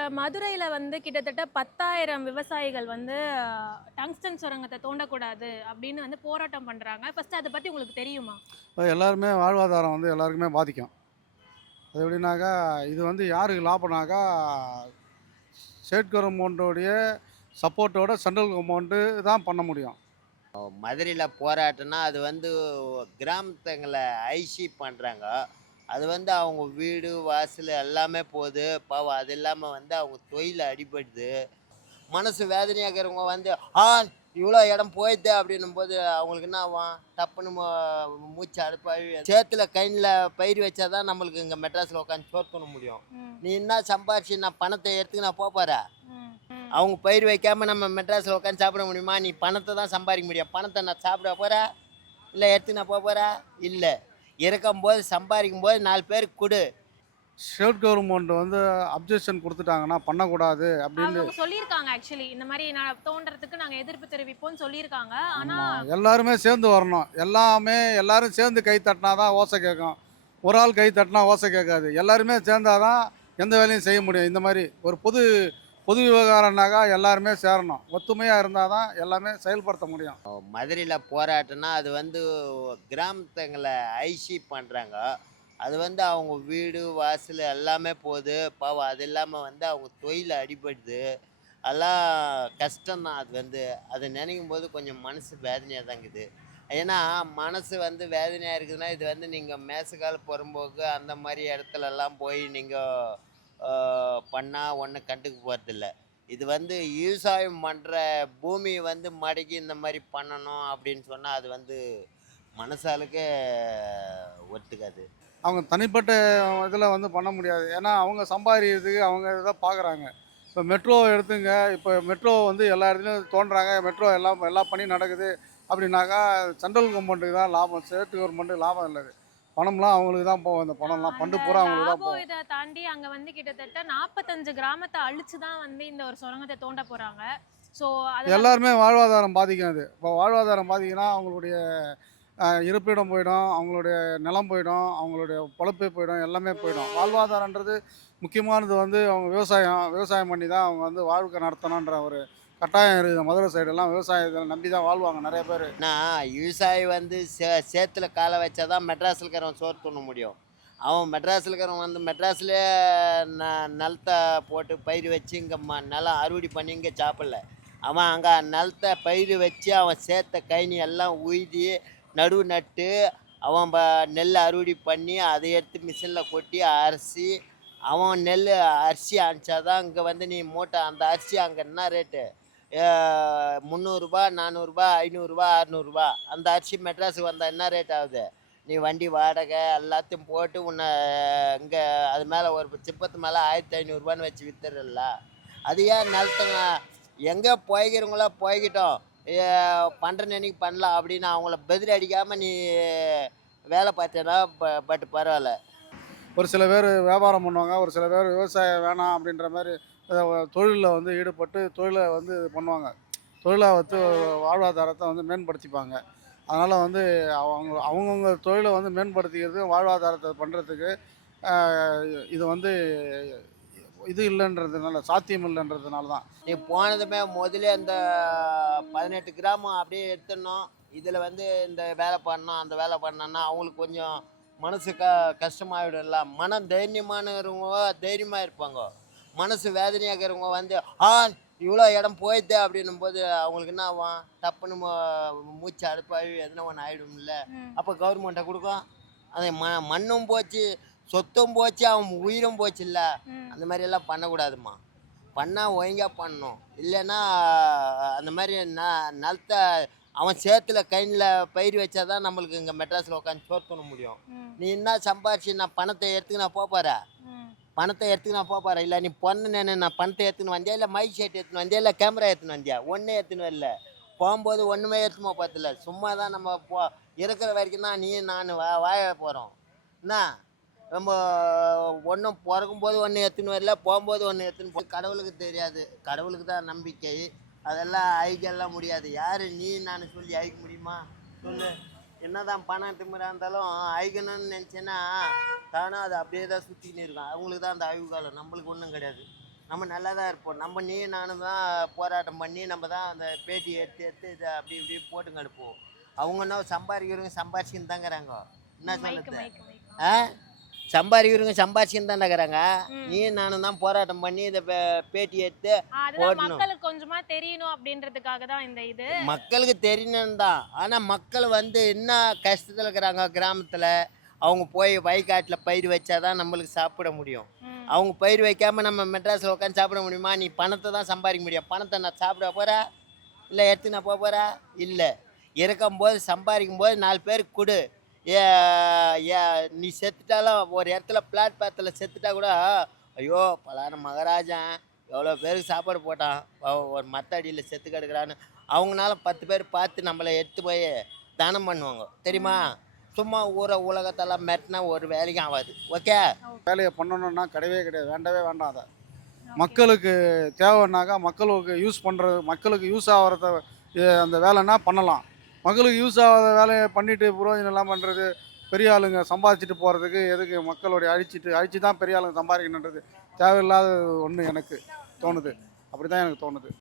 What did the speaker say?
இப்ப மதுரையில வந்து கிட்டத்தட்ட 10,000 விவசாயிகள் வந்து டங்ஸ்டன் சுரங்கத்த தோண்டக்கூடாது அப்படின்னு வந்து போராட்டம் பண்றாங்க. ஃபர்ஸ்ட் அத பத்தி உங்களுக்கு தெரியுமா? எல்லாருமே வாழ்வாதாரம் வந்து எல்லாருக்குமே பாதிக்கும். அது எப்படின்னாக்கா, இது வந்து யாருக்கு லாபம்னாக்கா, ஸ்டேட் கவர்மெண்ட்டோடைய சப்போர்ட்டோட சென்ட்ரல் கவர்மெண்ட்டு தான் பண்ண முடியும். மதுரையில போராட்டம்னா, அது வந்து கிராமத்துங்கள ஐசி பண்றாங்க. அது வந்து அவங்க வீடு, வாசல் எல்லாமே போது. பாவம் அது இல்லாம வந்து அவங்க தொழில் அடிபடுது. மனசு வேதனையா இருக்கிறவங்க வந்து, "ஆ இவ்வளோ இடம் போயிடுதே" அப்படின்னும்போது அவங்களுக்கு என்ன ஆகும்? டப்புன்னு மூச்சு அடைப்பாயி சேத்துல கைனில பயிர் வச்சா தான் நம்மளுக்கு இங்க மெட்ராஸ்ல உட்காந்து சோறு தின்ன முடியும். ம். நீ என்ன சம்பாரிச்சு நான் பணத்த எடுத்துக்கு நான் போறேன். ம். ம். அவங்க பயிர் வைக்காம நம்ம மெட்ராஸ்ல உட்காந்து சாப்பிட முடியுமா? நீ பணத்த தான் சம்பாதிக்க முடியும். பணத்த நான் சாப்பிட போறேன்? இல்ல எடுத்துக்கு நான் போறேன்? இல்ல. இருக்கும்போது சம்பாதிக்கும்போது 4 பேருக்கு குடு. ஸ்டேட் கவர்மெண்ட் வந்து அப்ஜெக்ஷன் குடுத்துட்டாங்கன்னா, பண்ணக்கூடாது அப்படின்னு. அவங்க சொல்லியிருக்காங்க ஆக்சுவலி. இந்த மாரி நான் தோண்டுறதுக்கு நாங்க எதிர்ப்பு தெரிவிப்போம்னு சொல்லியிருக்காங்க. ஆனா ஆமா. எல்லாருமே சேர்ந்து வரணும். எல்லாரும் சேர்ந்து கை தட்டினா தான் ஓசை கேட்கும். ஒரு ஆள் கை தட்டினா ஓசை கேட்காது. எல்லாருமே சேர்ந்தா தான் எந்த வேலையும் செய்ய முடியும். இந்த மாரி ஒரு பொது பொது விவகாரம்னாக்கா எல்லாருமே சேரணும். ஒத்துமையா இருந்தா தான் எல்லாமே செயல்படுத்த முடியும். மதுரையில போராட்டம்னா, அது வந்து கிராமத்துங்கள ஐசி பண்றாங்க. அது வந்து அவங்க வீடு, வாசல் எல்லாமே போது. பாவம் அது இல்லாம வந்து அவங்க தொழில் அடிபடுது. அதெல்லாம் கஷ்டம் தான் அது வந்து. அத நினைக்கும்போது கொஞ்சம் மனசு வேதனையா தான் இருக்குது. ஏன்னா, மனசு வந்து வேதனையா இருக்குதுன்னா, இது வந்து நீங்க மேசகால புறம்போக்கு அந்த மாரி இடத்துலலாம் போய் நீங்க அ பண்ணா ஒண்ணும் கண்டுக்க போறதில்ல. இது வந்து விவசாயம் பண்ற பூமிய வந்து மடக்கி இந்த மாரி பண்ணணும் அப்படின்னு சொன்னா, அது வந்து மனசாலுக்கே ஒத்துக்காது. அவங்க தனிப்பட்ட இதில வந்து பண்ண முடியாது. ஏன்னா, அவங்க சம்பாதிக்கிறதுக்கு அவங்க இத பார்க்குறாங்க. இப்போ மெட்ரோ எடுத்துங்க. இப்போ மெட்ரோ வந்து எல்லா இடத்துலயும் தோண்டுறாங்க. மெட்ரோ எல்லாம் எல்லா பணியும் நடக்குது அப்படின்னாக்கா, சென்ட்ரல் கவர்மெண்ட்டுக்கு தான் லாபம். ஸ்டேட் கவர்மெண்ட்டுக்கு லாபம் இல்ல அது. பணம்லாம் அவங்களுக்கு தான் போகும். இந்த பணம்லாம் அந்த ஃபண்டு பூரா அவங்களுக்கு தான் லாபம் போகும். இத தாண்டி அங்க வந்து கிட்டத்தட்ட 45 கிராமத்த அழிச்சு தான் வந்து இந்த ஒரு சுரங்கத்த தோண்ட போறாங்க. ஸோ அதெல்லாம் எல்லாருமே வாழ்வாதாரம் பாதிக்கும் அது. இப்போ வாழ்வாதாரம் பாதிக்கும்னா, அவங்களுடைய இருப்பிடம் போயிடும், அவங்களுடைய நிலம் போயிடும், அவங்களுடைய பொழப்பே போயிடும், எல்லாமே போயிடும். வாழ்வாதாரன்றது முக்கியமானது வந்து அவங்க விவசாயம். விவசாயம் பண்ணி தான் அவங்க வந்து வாழ்க்கை நடத்தணுன்ற ஒரு கட்டாயம் இருக்குது. மதுரை சைடெல்லாம் விவசாயத்த நம்பி தான் வாழ்வாங்க நெறைய பேரு. ஏன்னா, விவசாயி வந்து சேத்துல கால வச்சா தான் மெட்ராஸ்ல இருக்கிறவன் சோறு தின்ன முடியும். அவன் மெட்ராஸ்ல இருக்கிறவன் வந்து மெட்ராஸ்லயே ந நிலத்த போட்டு பயிர் வச்சு இங்க நிலம் அறுவடை பண்ணி இங்க சாப்பிடல. அவன் அங்க நிலத்த பயிர் வச்சு அவன் சேத்த கழனி எல்லாம் உய்தி, நடுவு நட்டு, அவன் நெல் அறுவடை பண்ணி, அதை எடுத்து மிஷின்ல கொட்டி அரைச்சு, அவன் நெல் அரிசி அனுப்பிச்சா தான் இங்க வந்து நீ மூட்டை அந்த அரிசி அங்க என்ன ரேட்டு? ரூ. 300 ரூ. 400 ரூ. 500 ரூ. 600 அந்த அரிசி மெட்ராஸுக்கு வந்தா என்ன ரேட் ஆகுது? நீ வண்டி வாடகை எல்லாத்தையும் போட்டு உன்னை இங்க அது மேல ஒரு சிப்பத்து மேல ரூ. 1500 வச்சு வித்துடுறல்ல. அது ஏன் நிலத்துங்க எங்க பொழைக்கிறவங்களோ பொழைக்கட்டும். எ பண்றேன்னு என்னைக்கு பண்ணலாம் அப்படின்னு அவங்கள பெதிரி அடிக்காம நீ வேலை பார்த்தேன்னா பட் பரவால்ல. ஒரு சில பேர் வியாபாரம் பண்ணுவாங்க. ஒரு சில பேர் விவசாயம் வேணாம் அப்படின்ற மாரி தொழில்ல வந்து ஈடுபட்டு தொழில வந்து இது பண்ணுவாங்க. தொழிலா வந்து வாழ்வாதாரத்த வந்து மேம்படுத்திப்பாங்க. அதனால வந்து அவங்கவங்க தொழில வந்து மேம்படுத்திக்கிறது, வாழ்வாதாரத்த பண்றதுக்கு அ இது வந்து இது இல்லன்றதுனால, சாத்தியம் இல்லன்றதுனால தான். நீ போனதுமே முதல்ல அந்த 18 கிராமம் அப்படியே எடுத்துடணும். இதில வந்து இந்த வேலை பண்ணணும், அந்த வேலை பண்ணோன்னா அவங்களுக்கு கொஞ்சம் மனசு கஷ்டமாயிடும்ல. மனம் தைரியமானவங்க தைரியமா இருப்பாங்க. மனசு வேதனையா இருக்கிறவங்க வந்து, "ஆ இவ்வளோ இடம் போயிடுதே" அப்படின்னும்போது அவங்களுக்கு என்ன ஆகும்? டப்புன்னு மூச்சு அடைப்பாயி எதுனா ஒண்ணு ஆயிடும்ல. ம். அப்போ கவர்மெண்ட்ட குடுக்கும். அது மண்ணும் போச்சு, சொத்தும் போச்சு, அவன் உயிரும் போச்சுல்ல. ம். அந்த மாரியெல்லாம் பண்ணக்கூடாதும்மா. பண்ணா ஒழுங்கா பண்ணணும். இல்லன்னா அந்த மாரி நிலத்த அவன் சேத்துல கைனில பயிர் வச்சா தான் நம்மளுக்கு இங்க மெட்ராஸ்ல உட்காந்து சோறு தின்ன முடியும். ம். நீ என்ன சம்பாரிச்சு நான் பணத்த எடுத்துக்கு நான் போறேன். ம். பணத்த எடுத்துக்கு நான் போறேன். இல்ல நீ பொண்ணுன்னு நான் பணத்த எடுத்துன்னு வந்தியா? இல்ல மைக் செட் எடுத்துன்னு வந்தியா? இல்ல கேமரா எடுத்துன்னு வந்தியா? ஒண்ணும் எடுத்துன்னு வரல. போம்போது ஒண்ணுமே எடுத்துன்னு போறதில்ல. சும்மா தான் நம்ம இருக்கிற வரைக்கும் தான் நீயும் நானும் வாழ போறோம். என்ன? நம்ம ஒண்ணும் பொறக்கும்போது ஒண்ணு எடுத்துன்னு வரல, போம்போது ஒண்ணு எடுத்துன்னு கடவுளுக்கு தெரியாது. கடவுளுக்கு தான் நம்பிக்கை. அதெல்லாம் அழிக்கலாம் முடியாது. யாரு நீ நானு சொல்லி அழிக்க முடியுமா? சொல்லு. என்னதான் பணம் திமிரா இருந்தாலும் அழிக்கணும்னு நினைச்சேன்னா, தானா அது அப்படியே தான் சுத்திக்கின்னு இருக்கும். அவங்களுக்கு தான் அந்த அழிவு காலம். நம்மளுக்கு ஒண்ணும் கிடையாது. நம்ம நல்லா தான் இருப்போம். நம்ம நீ நானும் தான் போராட்டம் பண்ணி நம்ம தான் அந்த பேட்டி எடுத்து எடுத்து இதை அப்படி இப்படி போட்டுங்க அனுப்புவோம். அவங்க என்ன சம்பாதிக்கிறவங்க சம்பாதிச்சுன்னு தாங்கிறாங்க. என்ன மைக்கு சொல்லுது? மைக்கு மைக்கு ஆ சம்பாதிக்கிறவங்க சம்பாதிச்சுன்னு தான் இருக்கிறாங்க. ம். நீ நானும் தான் போராட்டம் பண்ணி இதை பேட்டி எடுத்து அதுதான் போடணும். மக்களுக்கு கொஞ்சமா தெரியணும் அப்படின்றதுக்காக தான் இந்த இது. மக்களுக்கு தெரியணும் தான். ஆனால் மக்கள் வந்து என்ன கஷ்டத்தில் இருக்கிறாங்க கிராமத்தில். அவங்க போய் வயக்காட்டில் பயிர் வச்சாதான் நம்மளுக்கு சாப்பிட முடியும். ம். அவங்க பயிர் வைக்காமல் நம்ம மெட்ராஸில் உட்காந்து சாப்பிட முடியுமா? நீ பணத்தை தான் சம்பாதிக்க முடியும். பணத்தை நான் சாப்பிட போகிறா இல்லை எடுத்து நான் போகிறா இல்லை. இருக்கும்போது சம்பாதிக்கும் போது 4 பேருக்கு கொடு. ஏ ஏ நீ செத்துட்டாலும் ஒரு இடத்துல பிளாட்பாத்தில் செத்துட்டா கூட ஐயோ பலான மகாராஜன் எவ்வளோ பேருக்கு சாப்பாடு போட்டான் ஒரு மத்தடியில் செத்து கிடக்குறான்னு அவங்களால 10 பேர் பார்த்து நம்மளை எடுத்து போய் தானம் பண்ணுவாங்க தெரியுமா? சும்மா உலகத்தெல்லாம் மிரட்டினா ஒரு வேலைக்கும் ஆகாது. ஓகே வேலையை பண்ணணும்னா கிடையவே கிடையாது, வேண்டவே வேண்டாம். அதை மக்களுக்கு தேவைன்னாக்கா மக்களுக்கு யூஸ் பண்ணுறது, மக்களுக்கு யூஸ் ஆகிறத அந்த வேலைன்னா பண்ணலாம். மக்களுக்கு யூஸ் ஆகாத வேலையை பண்ணிட்டு புரோஜனம் எல்லாம் பண்ணுறது, பெரிய ஆளுங்க சம்பாதிச்சுட்டு போகிறதுக்கு எதுக்கு மக்களுடைய அழிச்சு தான் பெரிய ஆளுங்க சம்பாதிக்கணுன்றது தேவையில்லாத ஒன்று எனக்கு தோணுது. அப்படி தான் எனக்கு தோணுது.